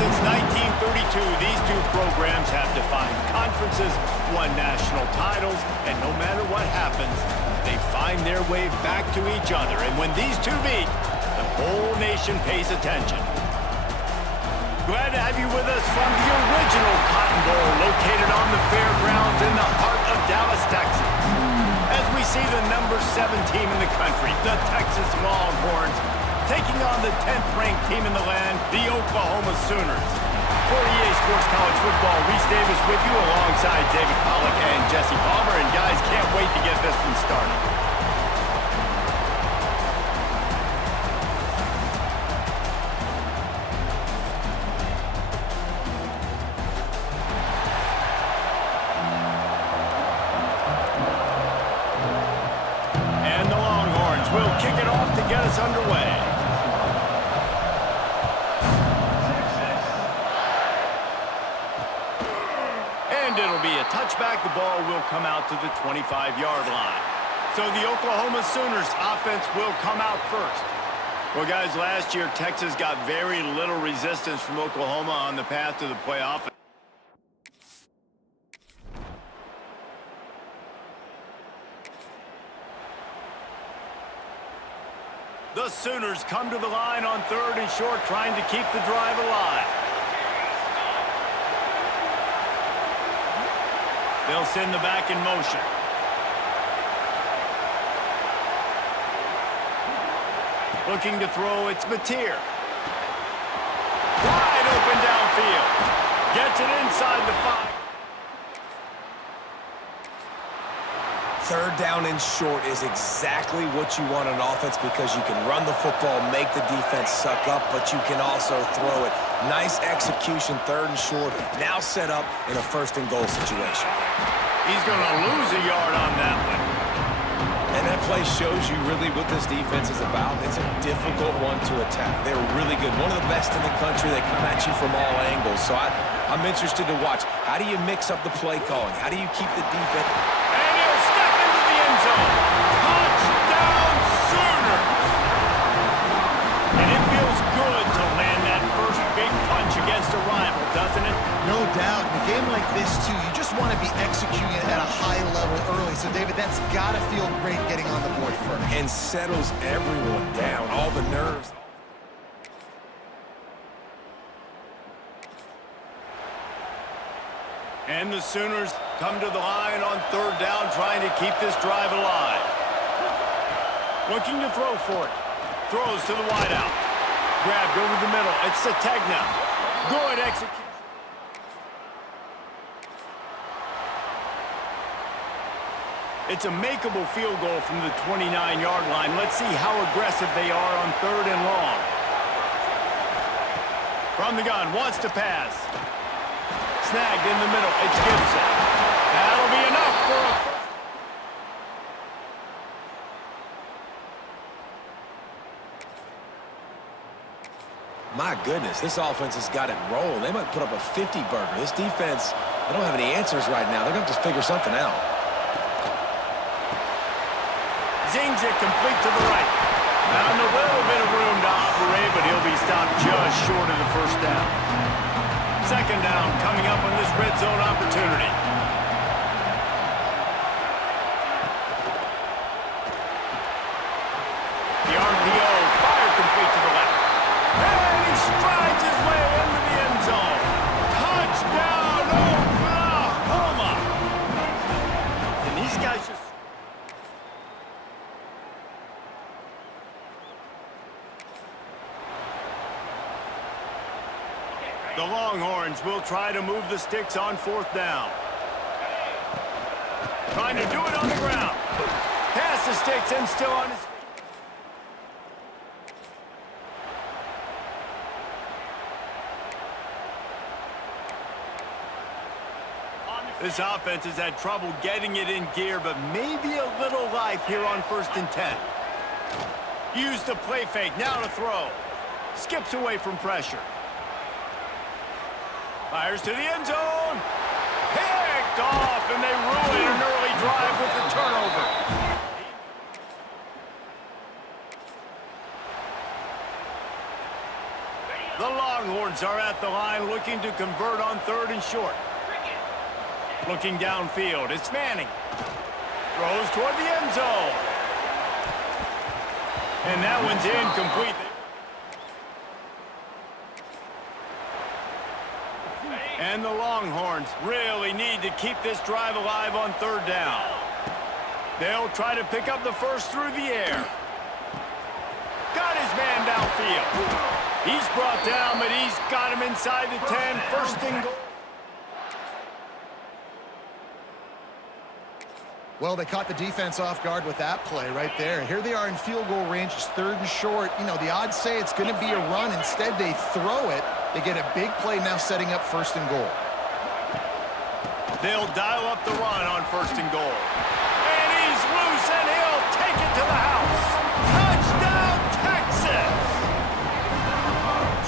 Since 1932, these two programs have defined conferences, won national titles, and no matter what happens, they find their way back to each other. And when these two meet, the whole nation pays attention. Glad to have you with us from the original Cotton Bowl, located on the fairgrounds in the heart of Dallas, Texas. As we see the number 7 team in the country, the Texas Longhorns, taking on the 10th-ranked team in the land, the Oklahoma Sooners. For EA Sports College Football, Reese Davis with you alongside David Pollack and Jesse Palmer. And guys, can't wait to get this one started. And the Longhorns will kick it off to get us underway. It'll be a touchback. The ball will come out to the 25-yard line. So the Oklahoma Sooners offense will come out first. Well, guys, last year Texas got very little resistance from Oklahoma on the path to the playoff. The Sooners come to the line on 3rd and short, trying to keep the drive alive. They'll send the back in motion. Looking to throw, it's Mateer. Wide open downfield. Gets it inside the 5. 3rd down and short is exactly what you want on offense, because you can run the football, make the defense suck up, but you can also throw it. Nice execution, 3rd and short. Now set up in a 1st and goal situation. He's going to lose a yard on that one. And that play shows you really what this defense is about. It's a difficult one to attack. They're really good. One of the best in the country. They come at you from all angles. So I'm interested to watch. How do you mix up the play calling? How do you keep the defense? And he'll step into the end zone. Touchdown, Sooners! And it feels good to land that first big punch against a rival, doesn't it? No doubt. In a game like this, too, you just want to be executing it at a high level early. So, David, that's got to feel great getting on the board first. And settles everyone down, all the nerves. And the Sooners come to the line on 3rd down, trying to keep this drive alive. Looking to throw for it. Throws to the wideout. Grabbed over the middle. It's Sategna. Good execution. It's a makeable field goal from the 29-yard line. Let's see how aggressive they are on 3rd and long. From the gun, wants to pass. Snagged in the middle. It's Gibson. That'll be enough for a... My goodness, this offense has got it rolling. They might put up a 50-burger. This defense, they don't have any answers right now. They're going to have to figure something out. Zings it complete to the right. Found a little bit of room to operate, but he'll be stopped just short of the 1st down. 2nd down coming up on this red zone opportunity. The RPO fired complete to the left. And he strides his way into the end zone. Touchdown, Oklahoma! And these guys just... The Longhorns will try to move the sticks on 4th down. Trying to do it on the ground. Pass the sticks and still on his feet. This offense has had trouble getting it in gear, but maybe a little life here on 1st and 10. Use the play fake, now to throw. Skips away from pressure. Fires to the end zone. Picked off, and they ruin an early drive with the turnover. The Longhorns Longhorns are at the line looking to convert on 3rd and short. Looking downfield, it's Manning. Throws toward the end zone. And that one's incomplete. And the Longhorns really need to keep this drive alive on 3rd down. They'll try to pick up the first through the air. Got his man downfield. He's brought down, but he's got him inside the 10. 1st and goal. Well, they caught the defense off guard with that play right there. Here they are in field goal range. It's 3rd and short. You know, the odds say it's going to be a run. Instead, they throw it. They get a big play now setting up 1st and goal. They'll dial up the run on 1st and goal. And he's loose, and he'll take it to the house. Touchdown, Texas!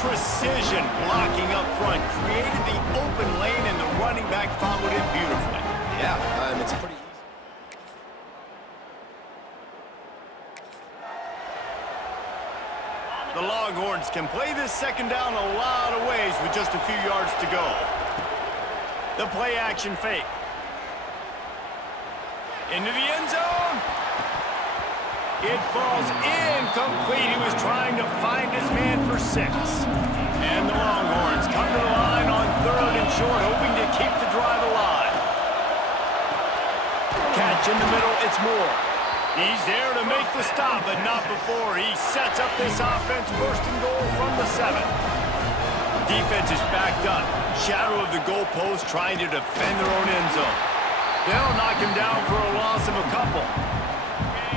Precision blocking up front created the open lane, and the running back followed it beautifully. Yeah, it's pretty easy. The Longhorns can play this 2nd down a lot of ways with just a few yards to go. The play action fake. Into the end zone. It falls incomplete. He was trying to find his man for 6. And the Longhorns come to the line on 3rd and short, hoping to keep the drive alive. Catch in the middle, it's Moore. He's there to make the stop, but not before he sets up this offense. 1st and goal from the 7. Defense is backed up. Shadow of the goalpost trying to defend their own end zone. They'll knock him down for a loss of a couple.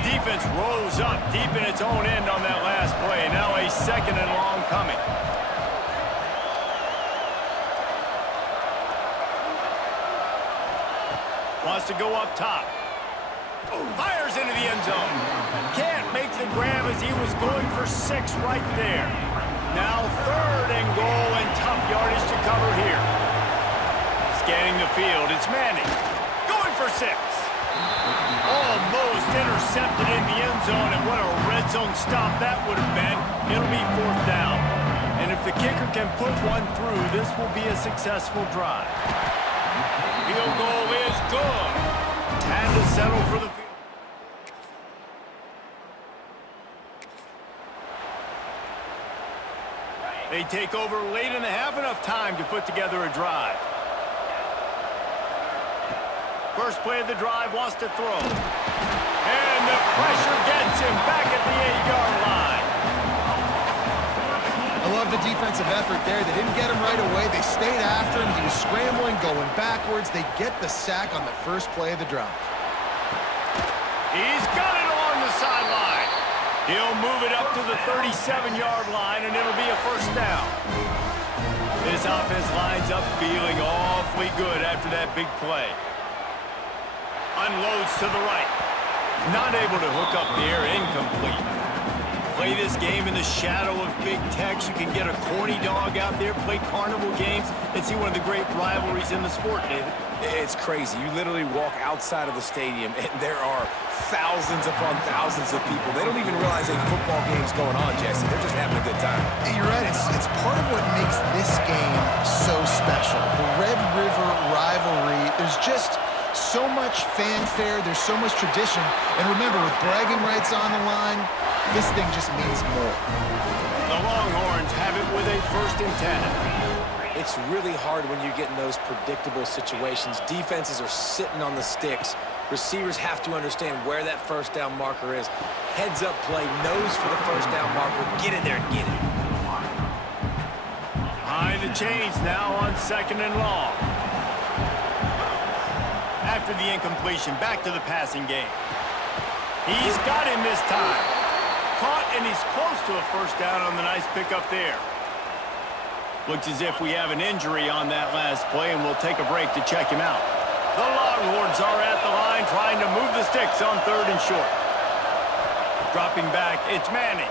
Defense rose up deep in its own end on that last play. Now a 2nd and long coming. Wants to go up top. Fires into the end zone. Can't make the grab as he was going for 6 right there. Now 3rd and goal, and tough yardage to cover here. Scanning the field, it's Manning. Going for 6. Almost intercepted in the end zone, and what a red zone stop that would have been. It'll be 4th down. And if the kicker can put one through, this will be a successful drive. Field goal is good. Time to settle for the field. They take over late in the half, enough time to put together a drive. First play of the drive, wants to throw. And the pressure gets him back at the 8-yard line. I love the defensive effort there. They didn't get him right away. They stayed after him. He was scrambling, going backwards. They get the sack on the first play of the drive. He's got it along the sideline. He'll move it up to the 37-yard line, and it'll be a 1st down. This offense lines up feeling awfully good after that big play. Unloads to the right. Not able to hook up there, incomplete. Play this game in the shadow of Big Tex. You can get a corny dog out there, play carnival games, and see one of the great rivalries in the sport, David. It's crazy. You literally walk outside of the stadium, and there are thousands upon thousands of people. They don't even realize a football game's going on, Jesse. They're just having a good time. You're right. It's part of what makes this game so special. The Red River rivalry, there's just so much fanfare. There's so much tradition. And remember, with bragging rights on the line, this thing just means more. The Longhorns have it with a 1st and 10. It's really hard when you get in those predictable situations. Defenses are sitting on the sticks. Receivers have to understand where that 1st down marker is. Heads up play, nose for the 1st down marker. Get in there and get it. Behind the chains now on 2nd and long. After the incompletion, back to the passing game. He's got him this time. Caught, and he's close to a 1st down on the nice pickup there. Looks as if we have an injury on that last play, and we'll take a break to check him out. The Longhorns are at the line trying to move the sticks on 3rd and short. Dropping back, it's Manning.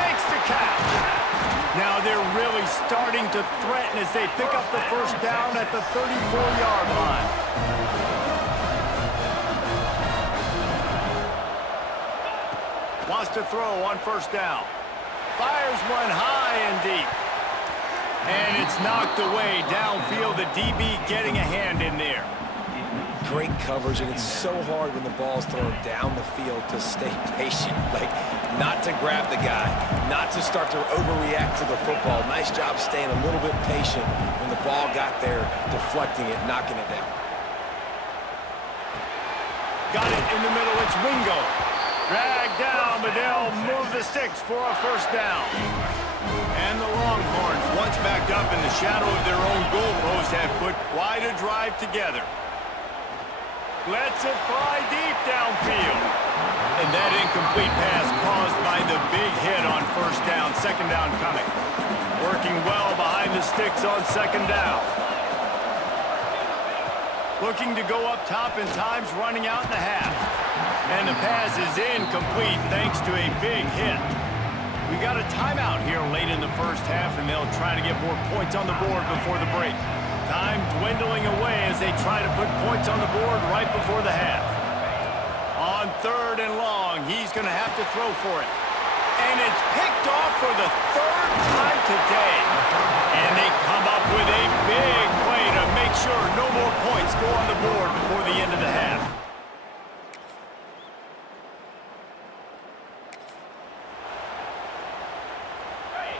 Makes the catch. Now they're really starting to threaten as they pick up the 1st down at the 34-yard line. Wants to throw on 1st down. Fires one high and deep. And it's knocked away downfield. The DB getting a hand in there. Great coverage, and it's so hard when the ball's thrown down the field to stay patient. Like, not to grab the guy, not to start to overreact to the football. Nice job staying a little bit patient when the ball got there, deflecting it, knocking it down. Got it in the middle. It's Wingo. Dragged down, but they'll move the sticks for a first down. And the Longhorns, once backed up in the shadow of their own goalpost, have put quite a drive together. Lets it fly deep downfield. And that incomplete pass caused by the big hit on first down. Second down coming. Working well behind the sticks on second down. Looking to go up top in times, running out in the half. And the pass is incomplete thanks to a big hit. We got a timeout here late in the first half, and they'll try to get more points on the board before the break. Time dwindling away as they try to put points on the board right before the half. On third and long, he's going to have to throw for it. And it's picked off for the third time today. And they come up with a big play to make sure no more points go on the board before the end of the half.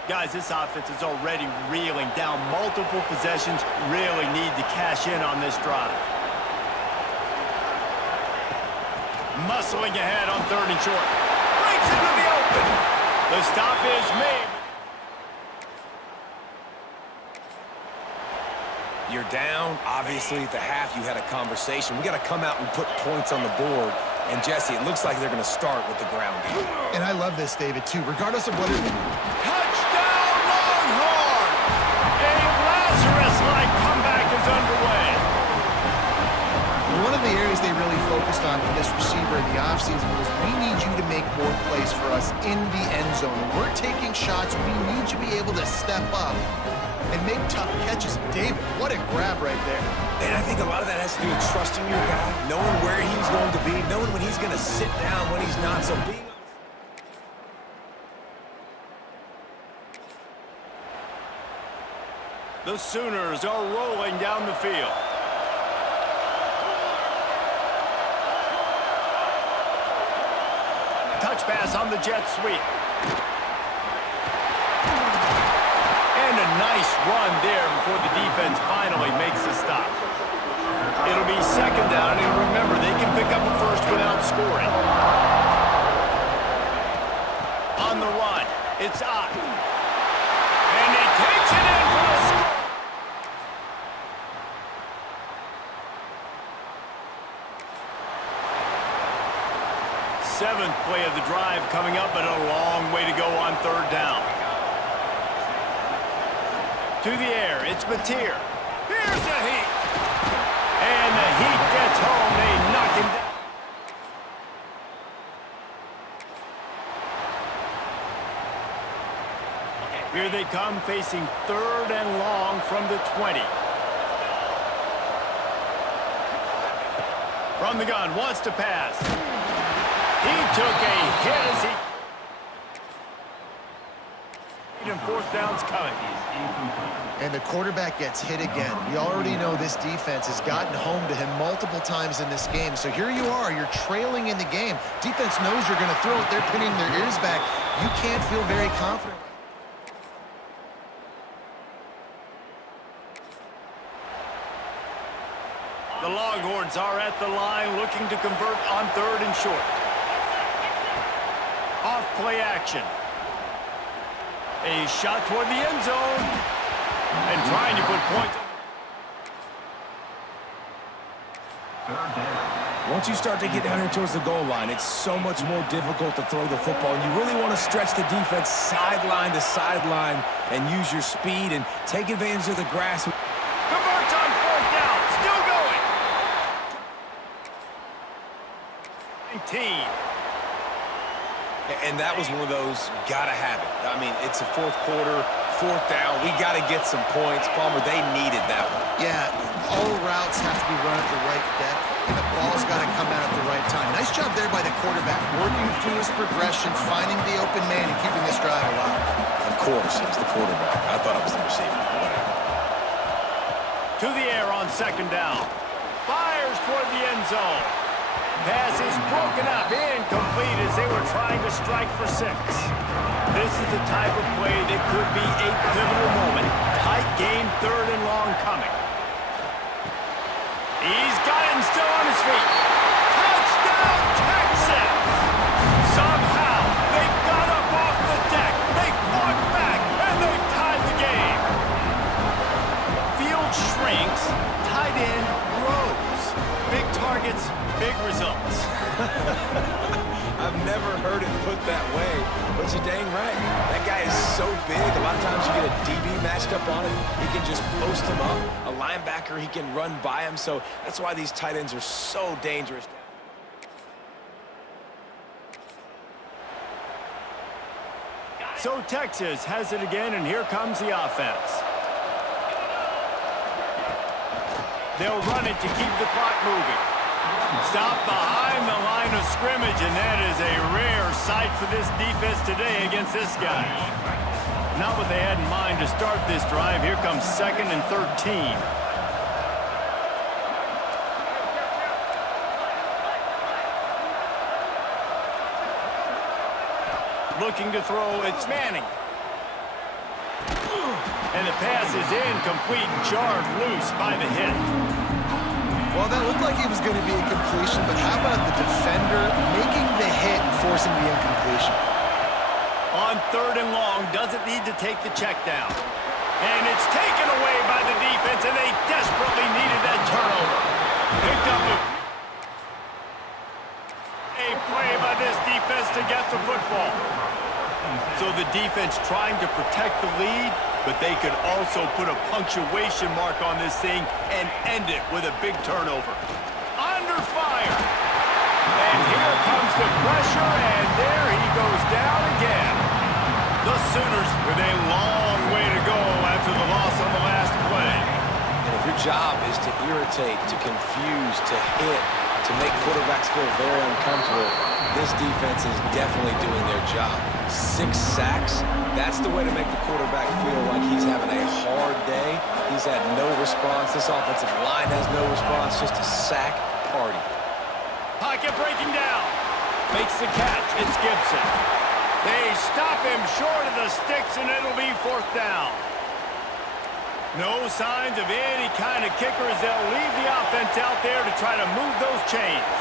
Guys, this offense is already reeling down multiple possessions. Really need to cash in on this drive. Muscling ahead on third and short. Breaks into the open. The stop is made. You're down. Obviously, at the half, you had a conversation. We got to come out and put points on the board. And, Jesse, it looks like they're going to start with the ground game. And I love this, David, too. Regardless of what it is. Touchdown, Longhorns! A Lazarus-like comeback is underway. One of the areas they really focused on with this receiver in the offseason was we need you to make more plays for us in the end zone. When we're taking shots, we need you to be able to step up and make tough catches. David, what a grab right there. And I think a lot of that has to do with trusting your guy, knowing where he's going to be, knowing when he's going to sit down, when he's not. So being... The Sooners are rolling down the field. Touch pass on the jet sweep. And a nice run there before the defense finally makes the stop. It'll be second down, and remember, they can pick up a first without scoring. On the run, it's Ott. And he takes it in for the score. Seventh play of the drive coming up, but a long way to go on third down. To the air, it's Mateer. Here's the Heat. And the Heat gets home. They knock him down. Here they come, facing third and long from the 20. From the gun, wants to pass. He took a hit as he... And fourth down's coming. And the quarterback gets hit again. We already know this defense has gotten home to him multiple times in this game. So here you are, you're trailing in the game. Defense knows you're going to throw it. They're pinning their ears back. You can't feel very confident. The Longhorns are at the line looking to convert on third and short. Off play action. A shot toward the end zone. And trying to put points. Once you start to get down here towards the goal line, it's so much more difficult to throw the football. And you really want to stretch the defense sideline to sideline and use your speed and take advantage of the grass. Converts on fourth down. Still going. 19. And that was one of those, gotta have it. I mean, it's a fourth quarter, 4th down. We got to get some points. Palmer, they needed that one. Yeah, all routes have to be run at the right depth, and the ball's got to come out at the right time. Nice job there by the quarterback, working through his progression, finding the open man, and keeping this drive alive. Of course, it's the quarterback. I thought it was the receiver. Whatever. To the air on 2nd down. Fires toward the end zone. Pass is broken up, incomplete as they were trying to strike for 6. This is the type of play that could be a pivotal moment. Tight game, 3rd and long coming. He's got him still on his feet. Touchdown, Texas! Somehow, they got up off the deck. They fought back, and they've tied the game. Field shrinks, tight end grows. Big targets, big results. I've never heard it put that way, but you're dang right. That guy is so big. A lot of times you get a DB matched up on him. He can just post him up. A linebacker, he can run by him. So that's why these tight ends are so dangerous. So Texas has it again, and here comes the offense. They'll run it to keep the clock moving. Stop behind the line of scrimmage, and that is a rare sight for this defense today against this guy. Not what they had in mind to start this drive. Here comes 2nd and 13. Looking to throw, it's Manning. And the pass is incomplete, jarred loose by the hit. Well, that looked like it was going to be a completion, but how about the defender making the hit and forcing the incompletion? On 3rd and long, doesn't need to take the check down. And it's taken away by the defense, and they desperately needed that turnover. Picked up a play by this defense to get the football. So the defense trying to protect the lead, but they could also put a punctuation mark on this thing and end it with a big turnover. Under fire. And here comes the pressure, and there he goes down again. The Sooners with a long way to go after the loss on the last play. And if your job is to irritate, to confuse, to hit, to make quarterbacks feel very uncomfortable, this defense is definitely doing their job. 6 sacks, that's the way to make the quarterback feel like he's having a hard day. He's had no response. This offensive line has no response, just a sack party. Pocket breaking down. Makes the catch. It's Gibson. They stop him short of the sticks, and it'll be 4th down. No signs of any kind of kicker as they'll leave the offense out there to try to move those chains.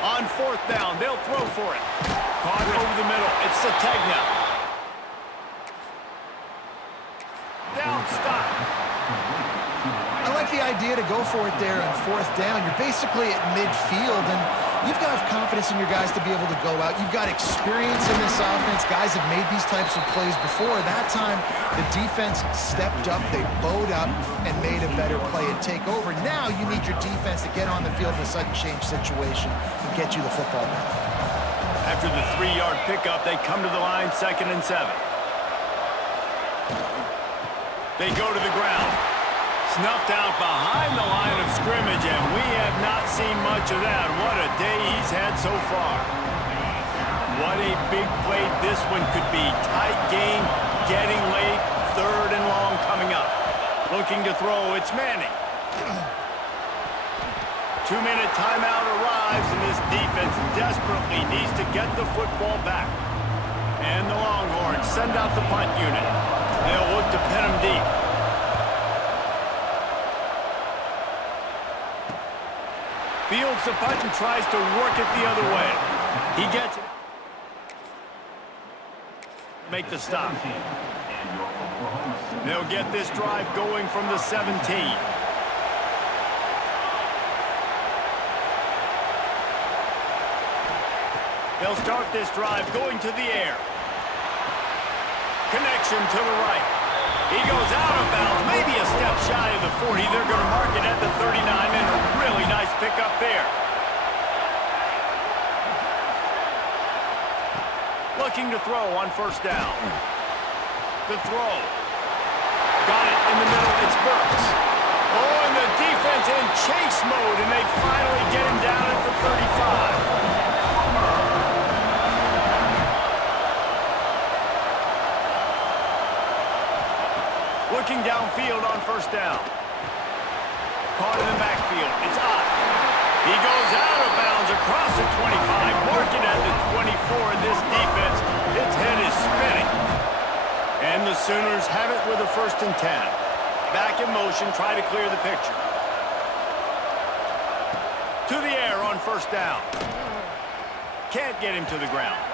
On 4th down, they'll throw for it. Caught over the middle. It's Sategna. Down, stop. I like the idea to go for it there on 4th down. You're basically at midfield, and you've got confidence in your guys to be able to go out. You've got experience in this offense. Guys have made these types of plays before. That time, the defense stepped up, they bowed up, and made a better play and take over. Now you need your defense to get on the field in a sudden change situation and get you the football back. After the 3-yard pickup, they come to the line, 2nd and 7. They go to the ground. Snuffed out behind the line of scrimmage, and we have not seen much of that. What a day he's had so far. What a big play this one could be. Tight game, getting late, 3rd and long coming up. Looking to throw, it's Manning. 2-minute timeout arrives, and this defense desperately needs to get the football back. And the Longhorns send out the punt unit. They'll look to pin him deep. Fields the punt and tries to work it the other way. He gets it. Make the stop. They'll get this drive going from the 17. They'll start this drive going to the air. Connection to the right. He goes out of bounds, maybe a step shy of the 40. They're going to mark it at the 39, and a really nice pickup there. Looking to throw on first down. The throw. Got it in the middle. It's Burks. Oh, and the defense in chase mode, and they finally get him down at the 35. Looking downfield on first down. Caught in the backfield. It's Ott. He goes out of bounds across the 25, marking at the 24, and this defense, its head is spinning. And the Sooners have it with a 1st and 10. Back in motion, try to clear the picture. To the air on first down. Can't get him to the ground.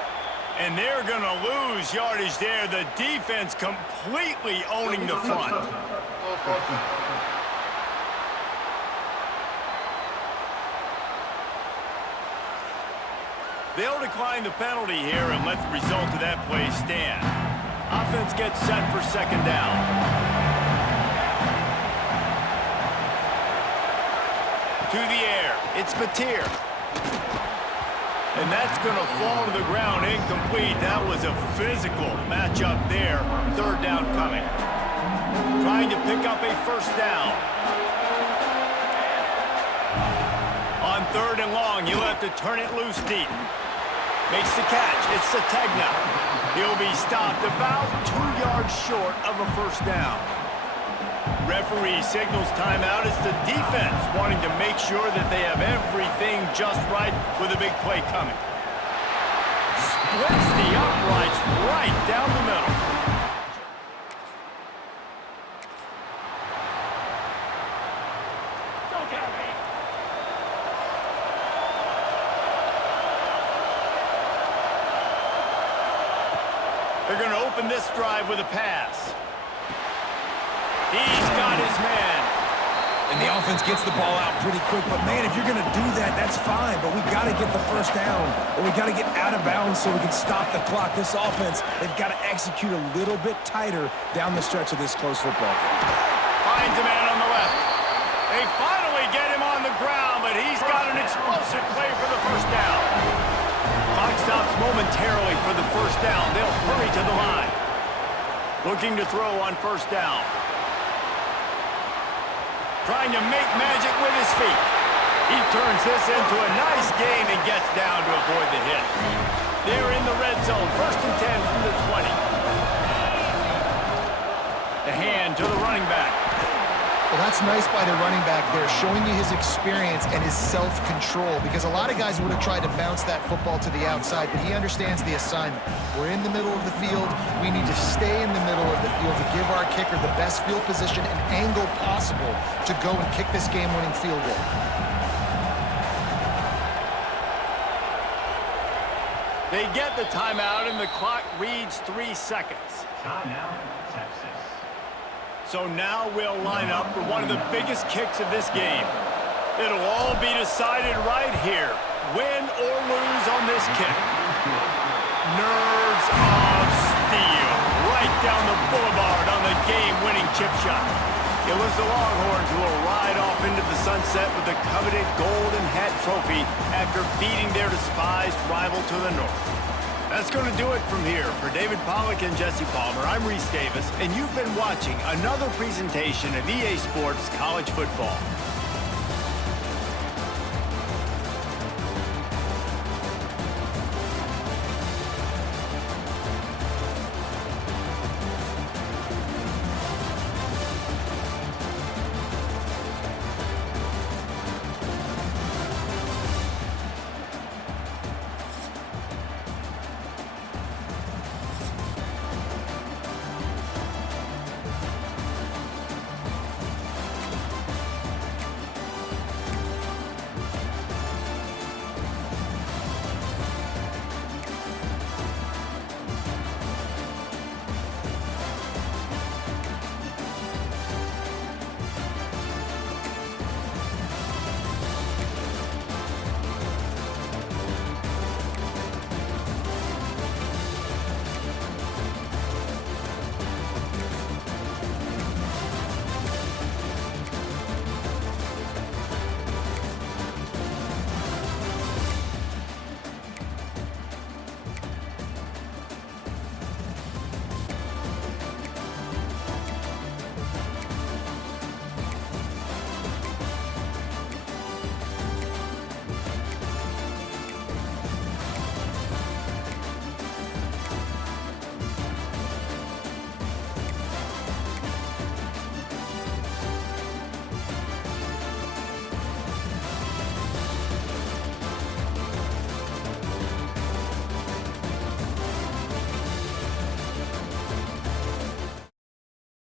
And they're going to lose yardage there. The defense completely owning the front. They'll decline the penalty here and let the result of that play stand. Offense gets set for 2nd down. To the air. It's Mateer. And that's going to fall to the ground incomplete. That was a physical matchup there. 3rd down coming. Trying to pick up a 1st down. On 3rd and long, you'll have to turn it loose deep. Makes the catch. It's Sategna. He'll be stopped about 2 yards short of a 1st down. Referee signals timeout. It's the defense wanting to make sure that they have everything just right with a big play coming. Splits the uprights right down the middle. They're going to open this drive with a pass. He's got his man. And the offense gets the ball out pretty quick. But, man, if you're going to do that, that's fine. But we got to get the 1st down. Or we got to get out of bounds so we can stop the clock. This offense, they've got to execute a little bit tighter down the stretch of this close football game. Finds a man on the left. They finally get him on the ground, but he's got an explosive play for the 1st down. Clock stops momentarily for the 1st down. They'll hurry to the line. Looking to throw on 1st down. Trying to make magic with his feet. He turns this into a nice gain and gets down to avoid the hit. They're in the red zone. 1st and 10 from the 20. The hand to the running back. Well, that's nice by the running back there, showing you his experience and his self-control, because a lot of guys would have tried to bounce that football to the outside, but he understands the assignment. We're in the middle of the field. We need to stay in the middle of the field to give our kicker the best field position and angle possible to go and kick this game-winning field goal. They get the timeout, and the clock reads 3 seconds. Timeout, Texas. So now we'll line up for one of the biggest kicks of this game. It'll all be decided right here, win or lose on this kick. Nerves of steel, right down the boulevard on the game-winning chip shot. It was the Longhorns who will ride off into the sunset with the coveted Golden Hat Trophy after beating their despised rival to the north. That's going to do it from here. For David Pollack and Jesse Palmer, I'm Reese Davis, and you've been watching another presentation of EA Sports College Football.